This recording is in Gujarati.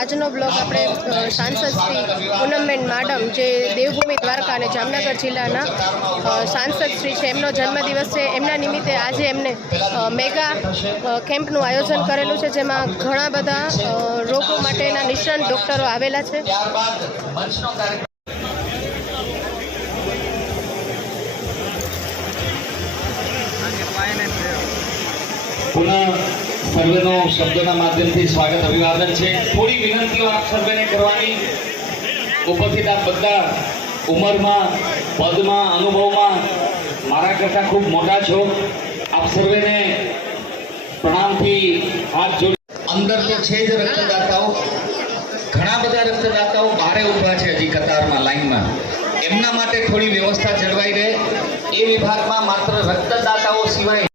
આજનો બ્લોગ આપણે સાંસદ શ્રી પૂનમબેન માડમ જે દેવભૂમિ દ્વારકા અને જામનગર જિલ્લાના સાંસદ શ્રી છે, એમનો જન્મદિવસ છે. એમના નિમિત્તે આજે એમને મેગા કેમ્પનું આયોજન કરેલું છે, જેમાં ઘણા બધા રોગો માટેના નિષ્ણાત ડૉક્ટરો આવેલા છે. પુનઃ સર્વેનો શબ્દોના માધ્યમથી સ્વાગત અભિવાદન છે. થોડી વિનંતીઓ આપ સર્વેને કરવાની. ઉપસ્થિત આપ બધા ઉંમરમાં, પદમાં, અનુભવમાં મારા કરતાં ખૂબ મોટા છો. આપ સર્વેને પ્રણામથી હાથ જોડી. અંદર તો છે જ રક્તદાતાઓ, ઘણા બધા રક્તદાતાઓ બહારે ઊભા છે હજી કતારમાં, લાઈનમાં. એમના માટે થોડી વ્યવસ્થા જળવાઈ રહે એ વિભાગમાં માત્ર રક્તદાતાઓ સિવાય